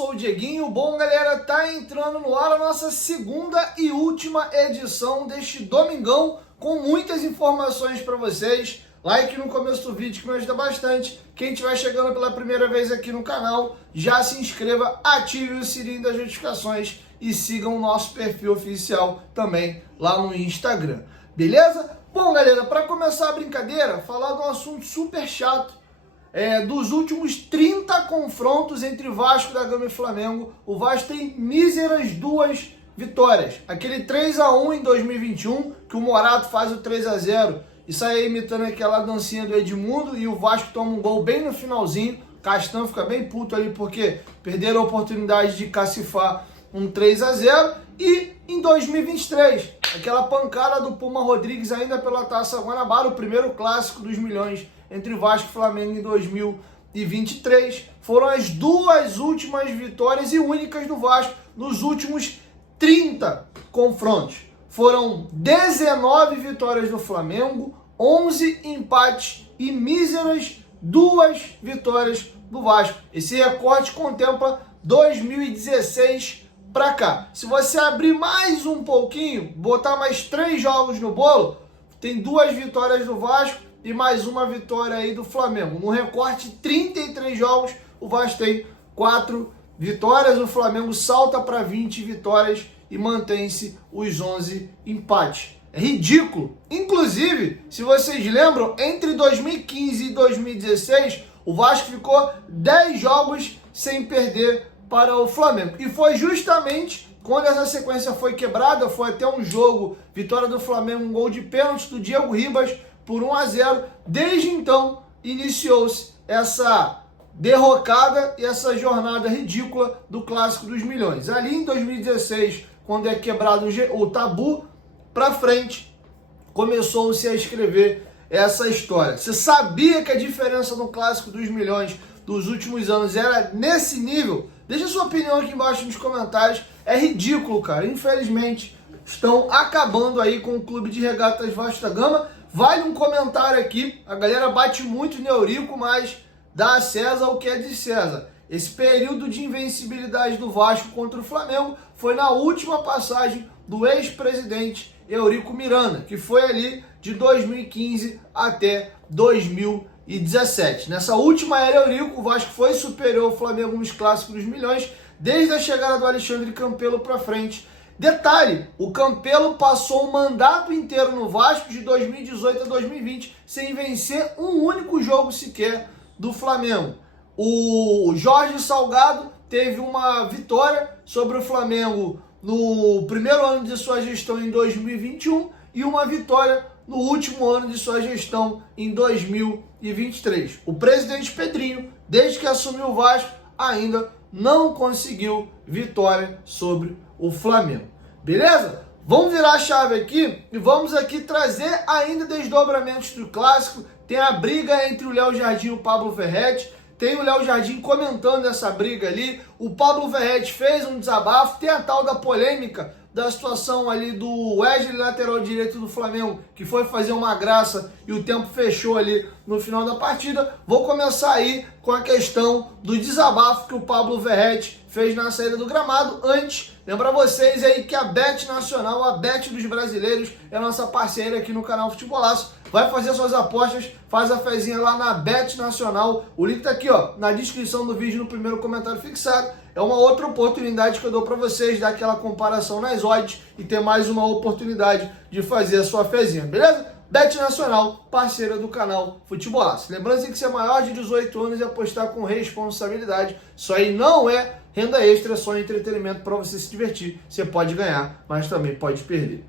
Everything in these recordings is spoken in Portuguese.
sou o Dieguinho. Bom, galera, tá entrando no ar a nossa segunda e última edição deste domingão com muitas informações para vocês. Like no começo do vídeo que me ajuda bastante. Quem estiver chegando pela primeira vez aqui no canal, já se inscreva, ative o sininho das notificações e sigam o nosso perfil oficial também lá no Instagram. Beleza? Bom, galera, para começar a brincadeira, falar de um assunto super chato. Dos últimos 30 confrontos entre Vasco da Gama e Flamengo, o Vasco tem míseras 2 vitórias. Aquele 3-1 em 2021, que o Morato faz o 3-0 e sai imitando aquela dancinha do Edmundo, e o Vasco toma um gol bem no finalzinho. Castan fica bem puto ali porque perderam a oportunidade de cacifar um 3-0. E em 2023, aquela pancada do Puma Rodrigues ainda pela Taça Guanabara, o primeiro clássico dos milhões entre Vasco e Flamengo em 2023. Foram as duas últimas vitórias e únicas do Vasco nos últimos 30 confrontos. Foram 19 vitórias do Flamengo, 11 empates e míseras 2 vitórias do Vasco. Esse recorte contempla 2016 para cá. Se você abrir mais um pouquinho, botar mais 3 jogos no bolo, tem 2 vitórias do Vasco e mais uma vitória aí do Flamengo. No recorte 33 jogos, o Vasco tem 4 vitórias, o Flamengo salta para 20 vitórias e mantém-se os 11 empates. É ridículo. Inclusive, se vocês lembram, entre 2015 e 2016, o Vasco ficou 10 jogos sem perder para o Flamengo. E foi justamente quando essa sequência foi quebrada, foi até um jogo, vitória do Flamengo, um gol de pênalti do Diego Ribas por 1-0. Desde então, iniciou-se essa derrocada e essa jornada ridícula do Clássico dos Milhões. Ali em 2016, quando é quebrado o tabu, para frente, começou-se a escrever essa história. Você sabia que a diferença no Clássico dos Milhões dos últimos anos era nesse nível? Deixa sua opinião aqui embaixo nos comentários. É ridículo, cara. Infelizmente, estão acabando aí com o Clube de Regatas Vasco da Gama. Vale um comentário aqui. A galera bate muito em Eurico, mas dá a César o que é de César. Esse período de invencibilidade do Vasco contra o Flamengo foi na última passagem do ex-presidente Eurico Miranda, que foi ali de 2015 até 2017. Nessa última era Eurico, o Vasco foi superior ao Flamengo nos Clássicos dos Milhões, desde a chegada do Alexandre Campelo para frente. Detalhe, o Campelo passou o mandato inteiro no Vasco de 2018 a 2020 sem vencer um único jogo sequer do Flamengo. O Jorge Salgado teve uma vitória sobre o Flamengo no primeiro ano de sua gestão em 2021 e uma vitória no último ano de sua gestão em 2023. O presidente Pedrinho, desde que assumiu o Vasco, ainda não conseguiu vitória sobre o Flamengo. Beleza? Vamos virar a chave aqui e vamos aqui trazer ainda desdobramentos do clássico. Tem a briga entre o Léo Jardim e o Pablo Verrete. Tem o Léo Jardim comentando essa briga ali. O Pablo Verrete fez um desabafo. Tem a tal da polêmica da situação ali do Wesley, lateral direito do Flamengo, que foi fazer uma graça e o tempo fechou ali no final da partida. Vou começar aí com a questão do desabafo que o Pablo Verrete fez na saída do gramado. Antes, lembrar vocês aí que a Bet Nacional, a Bet dos brasileiros, é a nossa parceira aqui no canal Futebolaço. Vai fazer suas apostas, faz a fezinha lá na Bet Nacional. O link tá aqui, ó, na descrição do vídeo, no primeiro comentário fixado. É uma outra oportunidade que eu dou para vocês, dar aquela comparação nas odds e ter mais uma oportunidade de fazer a sua fezinha, beleza? Bet Nacional, parceira do canal Futebolaço. Lembrando que você é maior de 18 anos e apostar com responsabilidade. Isso aí não é renda extra, é só entretenimento para você se divertir. Você pode ganhar, mas também pode perder.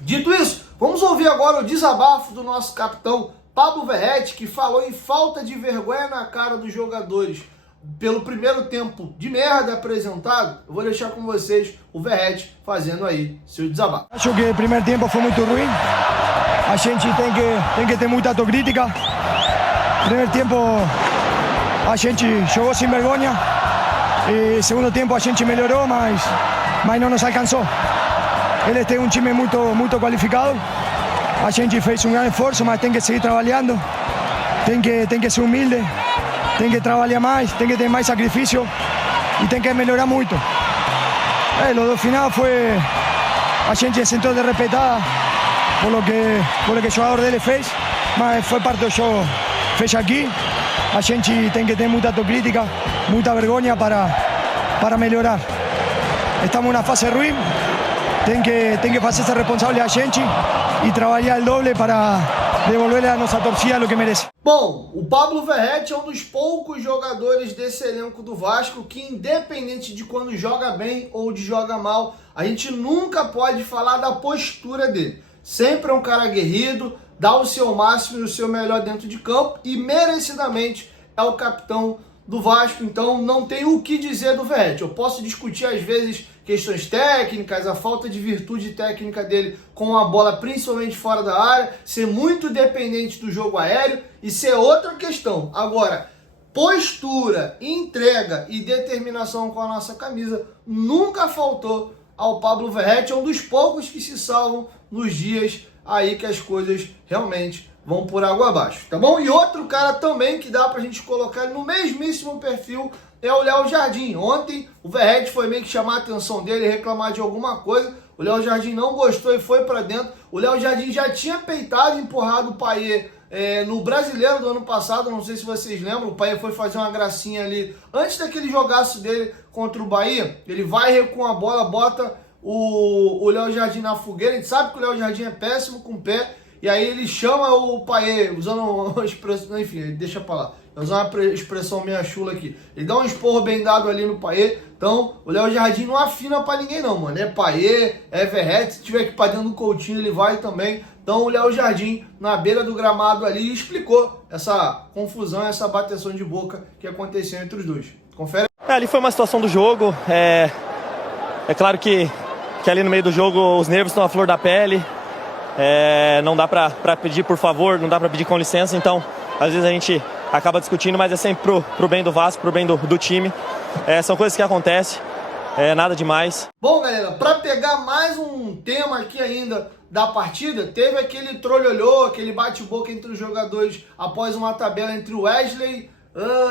Dito isso, vamos ouvir agora o desabafo do nosso capitão Pablo Verrete, que falou em falta de vergonha na cara dos jogadores pelo primeiro tempo de merda apresentado. Eu vou deixar com vocês o Verrete fazendo aí seu desabafo. Acho que o primeiro tempo foi muito ruim. A gente tem que ter muita autocrítica. Primeiro tempo a gente jogou sem vergonha. E segundo tempo a gente melhorou, mas não nos alcançou. Eles têm um time muito qualificado. A gente fez um grande esforço, mas tem que seguir trabalhando. Tem que ser humilde. Tem que trabalhar mais, tem que ter mais sacrifício. y tiene que mejorar mucho. Los dos finales fue, a gente se sentou desrespetada por lo que o jogador dele fez, mas foi parte do jogo, fez aqui. A gente tem que ter muita autocrítica, muita vergonha para melhorar. Estamos numa fase ruim, tem que fazer-se responsável a gente e trabalhar o doble para devolver a nossa torcida o que merece. Bom, o Pablo Verratti é um dos poucos jogadores desse elenco do Vasco que, independente de quando joga bem ou de joga mal, a gente nunca pode falar da postura dele. Sempre é um cara aguerrido, dá o seu máximo e o seu melhor dentro de campo e merecidamente é o capitão do Vasco, então não tem o que dizer do Verratti. Eu posso discutir às vezes questões técnicas, a falta de virtude técnica dele com a bola principalmente fora da área, ser muito dependente do jogo aéreo, isso é outra questão. Agora, postura, entrega e determinação com a nossa camisa nunca faltou ao Pablo Verratti, é um dos poucos que se salvam nos dias aí que as coisas realmente vão por água abaixo, tá bom? E outro cara também que dá pra gente colocar no mesmíssimo perfil é o Léo Jardim. Ontem o Verratti foi meio que chamar a atenção dele, reclamar de alguma coisa, o Léo Jardim não gostou e foi pra dentro. O Léo Jardim já tinha peitado e empurrado o Payet no Brasileiro do ano passado, não sei se vocês lembram, o Payet foi fazer uma gracinha ali, antes daquele jogaço dele contra o Bahia, ele vai com a bola, bota o Léo Jardim na fogueira, a gente sabe que o Léo Jardim é péssimo com o pé, e aí ele chama o Payet, usando uma expressão, enfim, ele deixa pra lá, usar uma expressão meio chula aqui, ele dá um esporro bem dado ali no Payet, então o Léo Jardim não afina pra ninguém não, mano, é Payet, é Verratti, se tiver que ir pra dentro do Coutinho ele vai também. Então o Léo Jardim, na beira do gramado ali, explicou essa confusão, essa bateção de boca que aconteceu entre os dois. Confere. Ali foi uma situação do jogo, é claro que ali no meio do jogo os nervos estão à flor da pele, não dá pra pedir por favor, não dá pra pedir com licença, então às vezes a gente acaba discutindo, mas é sempre pro bem do Vasco, pro bem do time, são coisas que acontecem, nada demais. Bom galera, pra pegar mais um tema aqui ainda da partida, teve aquele trololhô, aquele bate-boca entre os jogadores após uma tabela entre o Wesley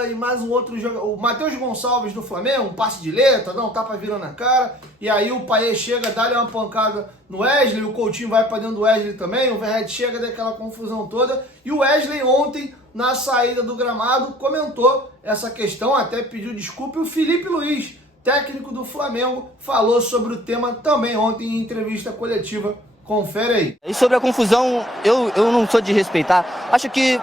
e mais um outro jogador, o Matheus Gonçalves do Flamengo, um passe de letra, dá um tapa virando na cara, e aí o Payet chega, dá-lhe uma pancada no Wesley, o Coutinho vai pra dentro do Wesley também, o Verratti chega daquela confusão toda, e o Wesley ontem, na saída do gramado, comentou essa questão, até pediu desculpa, e o Felipe Luiz, técnico do Flamengo, falou sobre o tema também ontem em entrevista coletiva. Confere aí. E sobre a confusão, eu não sou de respeitar. Acho que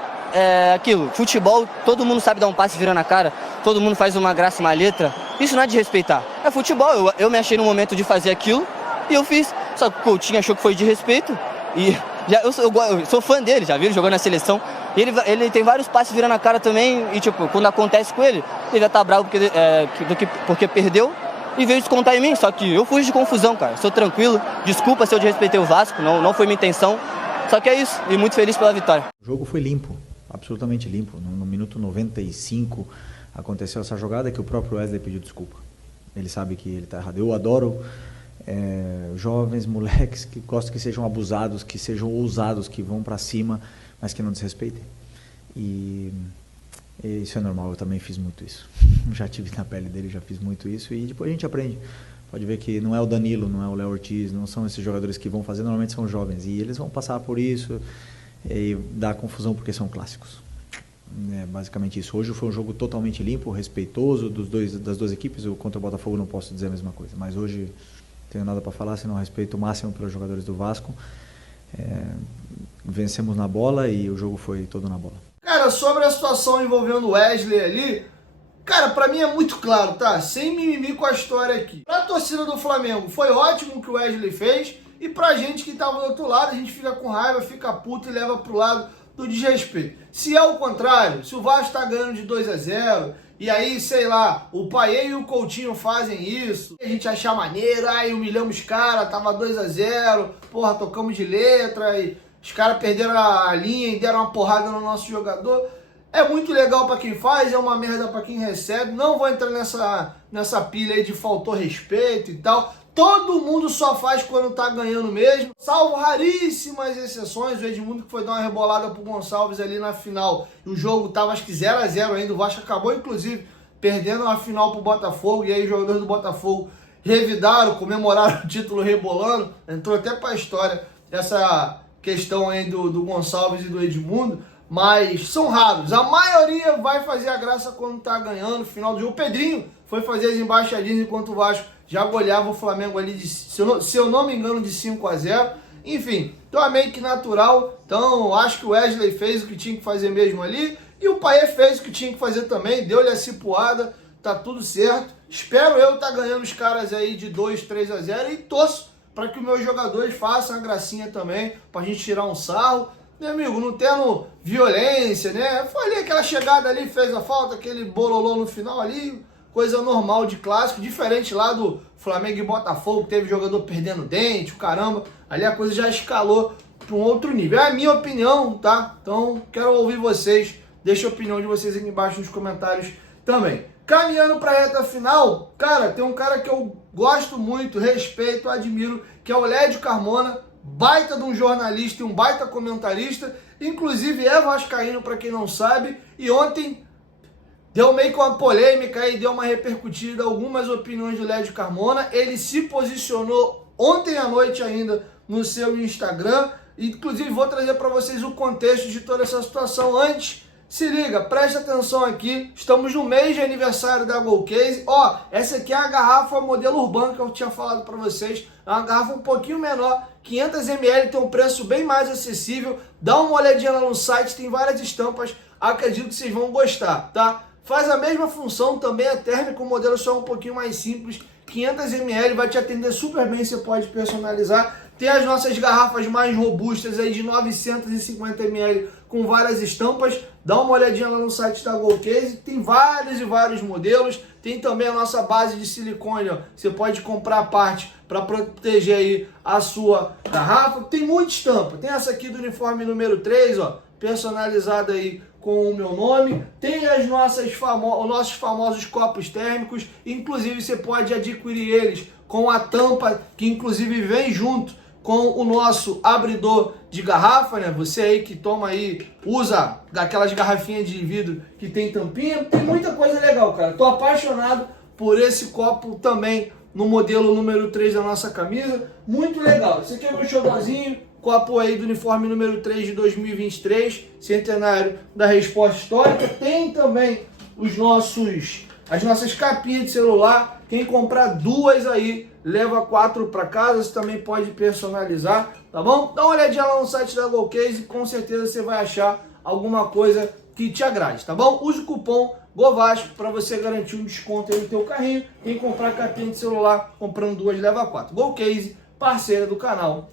aquilo, futebol, todo mundo sabe dar um passe virando a cara, todo mundo faz uma graça, uma letra. Isso não é de respeitar. É futebol, eu me achei no momento de fazer aquilo e eu fiz. Só que o Coutinho achou que foi de respeito e eu sou fã dele, já viu? Jogando na seleção. Ele tem vários passes virando a cara também e tipo, quando acontece com ele vai estar bravo porque perdeu. E veio descontar em mim, só que eu fugi de confusão, cara. Sou tranquilo, desculpa se eu desrespeitei o Vasco, não foi minha intenção. Só que é isso, e muito feliz pela vitória. O jogo foi limpo, absolutamente limpo. No minuto 95 aconteceu essa jogada que o próprio Wesley pediu desculpa. Ele sabe que ele está errado. Eu adoro jovens, moleques que gostam que sejam abusados, que sejam ousados, que vão para cima, mas que não desrespeitem. E isso é normal, eu também fiz muito isso. Já tive na pele dele, já fiz muito isso e depois a gente aprende. Pode ver que não é o Danilo, não é o Léo Ortiz, não são esses jogadores que vão fazer, normalmente são jovens e eles vão passar por isso e dar confusão porque são clássicos. É basicamente isso. Hoje foi um jogo totalmente limpo, respeitoso das duas equipes. Eu contra o Botafogo não posso dizer a mesma coisa, mas hoje não tenho nada para falar, senão respeito máximo pelos jogadores do Vasco. Vencemos na bola e o jogo foi todo na bola. Cara, sobre a situação envolvendo o Wesley ali, cara, pra mim é muito claro, tá? Sem mimimi com a história aqui. Pra torcida do Flamengo, foi ótimo o que o Wesley fez, e pra gente que tava do outro lado, a gente fica com raiva, fica puto e leva pro lado do desrespeito. Se é o contrário, se o Vasco tá ganhando de 2-0, e aí, sei lá, o Payet e o Coutinho fazem isso, a gente achar maneiro, humilhamos os caras, tava 2-0, porra, tocamos de letra, e os caras perderam a linha e deram uma porrada no nosso jogador. É muito legal pra quem faz, é uma merda pra quem recebe. Não vou entrar nessa pilha aí de faltou respeito e tal. Todo mundo só faz quando tá ganhando mesmo. Salvo raríssimas exceções. O Edmundo que foi dar uma rebolada pro Gonçalves ali na final. E o jogo tava acho que 0-0 ainda. O Vasco acabou inclusive perdendo a final pro Botafogo, e aí os jogadores do Botafogo revidaram, comemoraram o título rebolando, entrou até pra história essa questão aí do Gonçalves e do Edmundo, mas são raros. A maioria vai fazer a graça quando tá ganhando, final do jogo. O Pedrinho foi fazer as embaixadinhas enquanto o Vasco já goleava o Flamengo ali, se eu não me engano, de 5-0. Enfim, então é meio que natural. Então acho que o Wesley fez o que tinha que fazer mesmo ali, e o Payet fez o que tinha que fazer também, deu-lhe a cipuada, tá tudo certo. Espero eu tá ganhando os caras aí de 2-3-0 e torço para que os meus jogadores façam a gracinha também, pra gente tirar um sarro. Meu amigo, não tendo violência, né? Foi ali aquela chegada ali, fez a falta, aquele bololô no final ali, coisa normal de clássico, diferente lá do Flamengo e Botafogo, que teve jogador perdendo dente, o caramba. Ali a coisa já escalou para um outro nível. É a minha opinião, tá? Então, quero ouvir vocês. Deixa a opinião de vocês aqui embaixo nos comentários também. Caminhando para a reta final, cara, tem um cara que eu gosto muito, respeito, admiro, que é o Lédio Carmona, baita de um jornalista e um baita comentarista, inclusive é vascaíno, para quem não sabe, e ontem deu meio que uma polêmica aí, deu uma repercutida, algumas opiniões do Lédio Carmona. Ele se posicionou ontem à noite ainda no seu Instagram, inclusive vou trazer para vocês o contexto de toda essa situação. Antes, se liga, presta atenção aqui, estamos no mês de aniversário da Golcase. Ó, essa aqui é a garrafa modelo urbano que eu tinha falado para vocês, é uma garrafa um pouquinho menor, 500 ml, tem um preço bem mais acessível. Dá uma olhadinha lá no site, tem várias estampas, acredito que vocês vão gostar, tá? Faz a mesma função, também é térmico, o modelo só um pouquinho mais simples, 500 ml, vai te atender super bem, você pode personalizar. Tem as nossas garrafas mais robustas aí de 950 ml com várias estampas. Dá uma olhadinha lá no site da Golcase, tem vários e vários modelos. Tem também a nossa base de silicone, ó. Você pode comprar a parte para proteger aí a sua garrafa. Tem muita estampa. Tem essa aqui do uniforme número 3, ó, personalizada aí com o meu nome. Tem os nossos famosos copos térmicos, inclusive você pode adquirir eles com a tampa, que inclusive vem junto com o nosso abridor de garrafa, né? Você aí que toma aí, usa daquelas garrafinhas de vidro que tem tampinha, tem muita coisa legal, cara. Tô apaixonado por esse copo também no modelo número 3 da nossa camisa, muito legal. Esse aqui é o meu xodózinho, copo aí do uniforme número 3 de 2023, centenário da resposta histórica. Tem também as nossas capinhas de celular. Quem comprar duas aí, leva 4 para casa, você também pode personalizar, tá bom? Dá uma olhadinha lá no site da Golcase, com certeza você vai achar alguma coisa que te agrade, tá bom? Use o cupom GOVASCO para você garantir um desconto aí no teu carrinho. Quem comprar capinha de celular, comprando duas, leva 4. Golcase, parceira do canal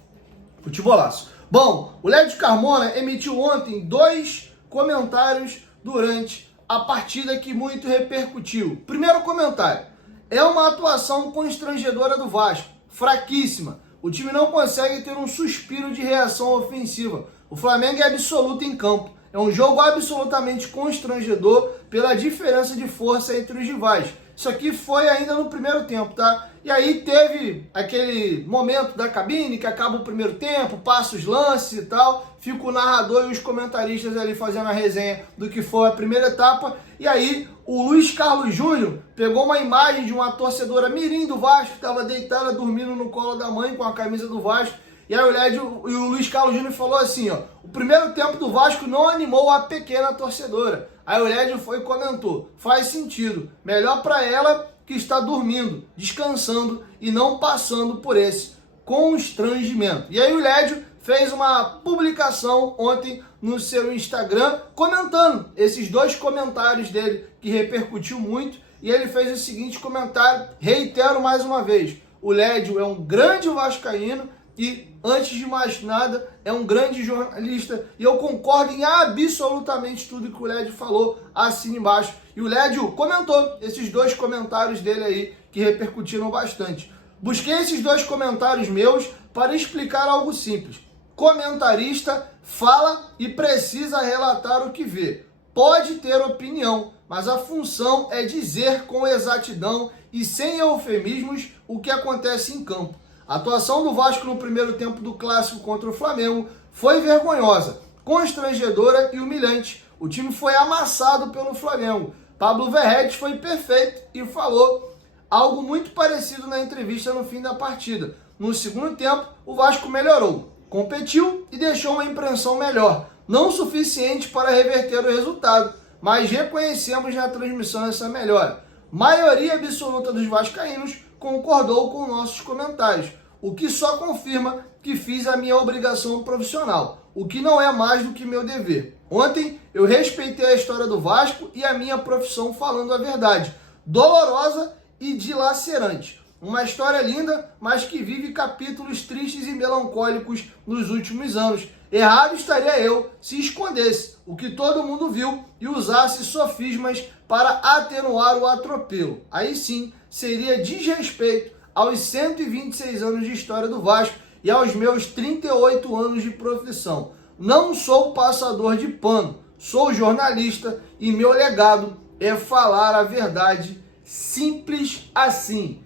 Futebolaço. Bom, o Lédio Carmona emitiu ontem 2 comentários durante a partida que muito repercutiu. Primeiro comentário: é uma atuação constrangedora do Vasco, fraquíssima. O time não consegue ter um suspiro de reação ofensiva. O Flamengo é absoluto em campo. É um jogo absolutamente constrangedor pela diferença de força entre os rivais. Isso aqui foi ainda no primeiro tempo, tá? E aí teve aquele momento da cabine que acaba o primeiro tempo, passa os lances e tal. Fica o narrador e os comentaristas ali fazendo a resenha do que foi a primeira etapa. E aí o Luiz Carlos Júnior pegou uma imagem de uma torcedora mirim do Vasco, que estava deitada, dormindo no colo da mãe com a camisa do Vasco. E aí o Luiz Carlos Júnior falou assim, ó: o primeiro tempo do Vasco não animou a pequena torcedora. Aí o Lédio foi e comentou: faz sentido, melhor para ela que está dormindo, descansando e não passando por esse constrangimento. E aí o Lédio fez uma publicação ontem no seu Instagram comentando esses 2 comentários dele, que repercutiu muito. E ele fez o seguinte comentário, reitero mais uma vez: o Lédio é um grande vascaíno e, antes de mais nada, é um grande jornalista, e eu concordo em absolutamente tudo que o Lédio falou, assina embaixo. E o Lédio comentou esses 2 comentários dele aí, que repercutiram bastante. Busquei esses 2 comentários meus para explicar algo simples. Comentarista fala e precisa relatar o que vê. Pode ter opinião, mas a função é dizer com exatidão e sem eufemismos o que acontece em campo. A atuação do Vasco no primeiro tempo do clássico contra o Flamengo foi vergonhosa, constrangedora e humilhante. O time foi amassado pelo Flamengo. Pablo Verretes foi perfeito e falou algo muito parecido na entrevista no fim da partida. No segundo tempo, o Vasco melhorou, competiu e deixou uma impressão melhor. Não suficiente para reverter o resultado, mas reconhecemos na transmissão essa melhora. Maioria absoluta dos vascaínos concordou com nossos comentários, o que só confirma que fiz a minha obrigação profissional, o que não é mais do que meu dever. Ontem eu respeitei a história do Vasco e a minha profissão falando a verdade, dolorosa e dilacerante. Uma história linda, mas que vive capítulos tristes e melancólicos nos últimos anos. Errado estaria eu se escondesse o que todo mundo viu e usasse sofismas para atenuar o atropelo. Aí sim, seria desrespeito aos 126 anos de história do Vasco e aos meus 38 anos de profissão. Não sou passador de pano, sou jornalista e meu legado é falar a verdade, simples assim.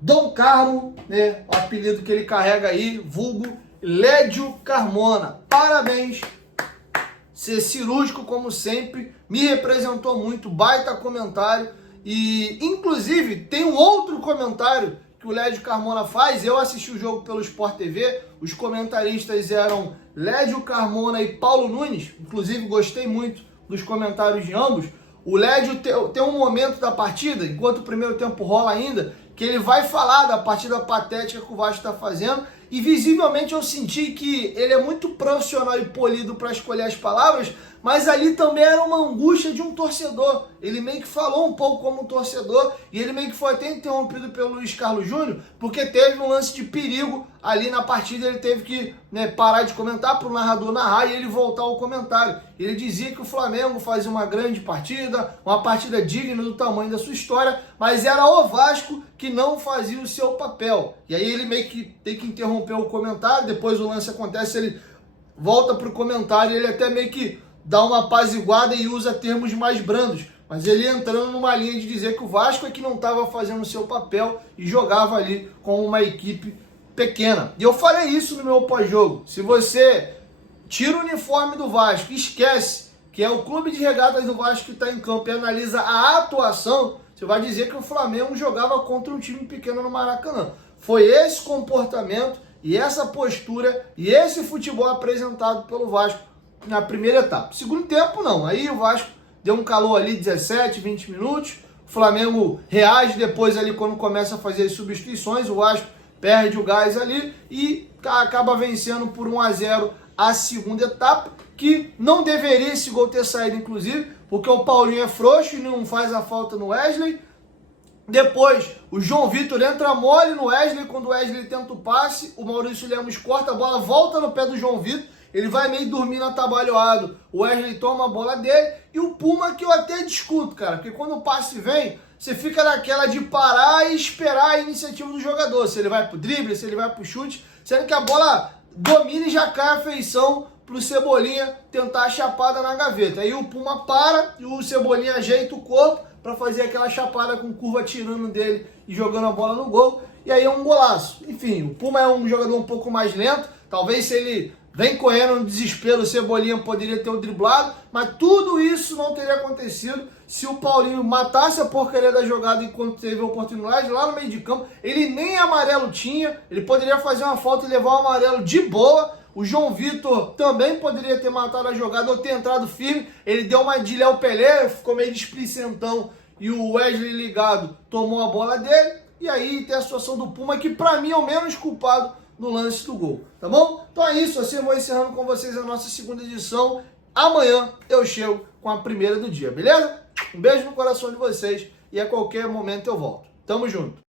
Dom Carmo, né, o apelido que ele carrega aí, vulgo Lédio Carmona. Parabéns, ser cirúrgico como sempre, me representou muito, baita comentário. E inclusive tem um outro comentário que o Lédio Carmona faz. Eu assisti o jogo pelo Sport TV, os comentaristas eram Lédio Carmona e Paulo Nunes, inclusive gostei muito dos comentários de ambos. O Lédio tem um momento da partida, enquanto o primeiro tempo rola ainda, que ele vai falar da partida patética que o Vasco está fazendo, e visivelmente eu senti que ele é muito profissional e polido para escolher as palavras, mas ali também era uma angústia de um torcedor. Ele meio que falou um pouco como um torcedor, e ele meio que foi até interrompido pelo Luiz Carlos Júnior, porque teve um lance de perigo ali na partida, ele teve que, né, parar de comentar para o narrador narrar e ele voltar ao comentário. Ele dizia que o Flamengo fazia uma grande partida, uma partida digna do tamanho da sua história, mas era o Vasco que não fazia o seu papel. E aí ele meio que tem que interromper o comentário, depois o lance acontece, ele volta para o comentário e ele até meio que dá uma apaziguada e usa termos mais brandos. Mas ele entrando numa linha de dizer que o Vasco é que não estava fazendo o seu papel e jogava ali como uma equipe pequena. E eu falei isso no meu pós-jogo. Se você tira o uniforme do Vasco, esquece que é o clube de regatas do Vasco que está em campo e analisa a atuação, você vai dizer que o Flamengo jogava contra um time pequeno no Maracanã. Foi esse comportamento e essa postura e esse futebol apresentado pelo Vasco na primeira etapa. Segundo tempo, não. Aí o Vasco deu um calor ali, 17, 20 minutos. O Flamengo reage depois ali quando começa a fazer as substituições. O Vasco perde o gás ali e acaba vencendo por 1-0 a segunda etapa, que não deveria esse gol ter saído, inclusive, porque o Paulinho é frouxo e não faz a falta no Wesley. Depois, o João Vitor entra mole no Wesley, quando o Wesley tenta o passe, o Maurício Lemos corta a bola, volta no pé do João Vitor, ele vai meio dormindo atabalhoado, o Wesley toma a bola dele, e o Puma que eu até discuto, cara, porque quando o passe vem, você fica naquela de parar e esperar a iniciativa do jogador, se ele vai pro drible, se ele vai pro chute, sendo que a bola domina e já cai a feição pro Cebolinha tentar a chapada na gaveta. Aí o Puma para e o Cebolinha ajeita o corpo para fazer aquela chapada com curva tirando dele e jogando a bola no gol. E aí é um golaço. Enfim, o Puma é um jogador um pouco mais lento. Talvez se ele vem correndo no desespero, o Cebolinha poderia ter o driblado. Mas tudo isso não teria acontecido se o Paulinho matasse a porcaria da jogada enquanto teve a oportunidade lá no meio de campo. Ele nem amarelo tinha. Ele poderia fazer uma falta e levar o amarelo de boa. O João Vitor também poderia ter matado a jogada ou ter entrado firme. Ele deu uma de Léo Pelé, ficou meio displicentão e o Wesley ligado tomou a bola dele. E aí tem a situação do Puma, que pra mim é o menos culpado no lance do gol. Tá bom? Então é isso, assim eu vou encerrando com vocês a nossa segunda edição. Amanhã eu chego com a primeira do dia, beleza? Um beijo no coração de vocês e a qualquer momento eu volto. Tamo junto.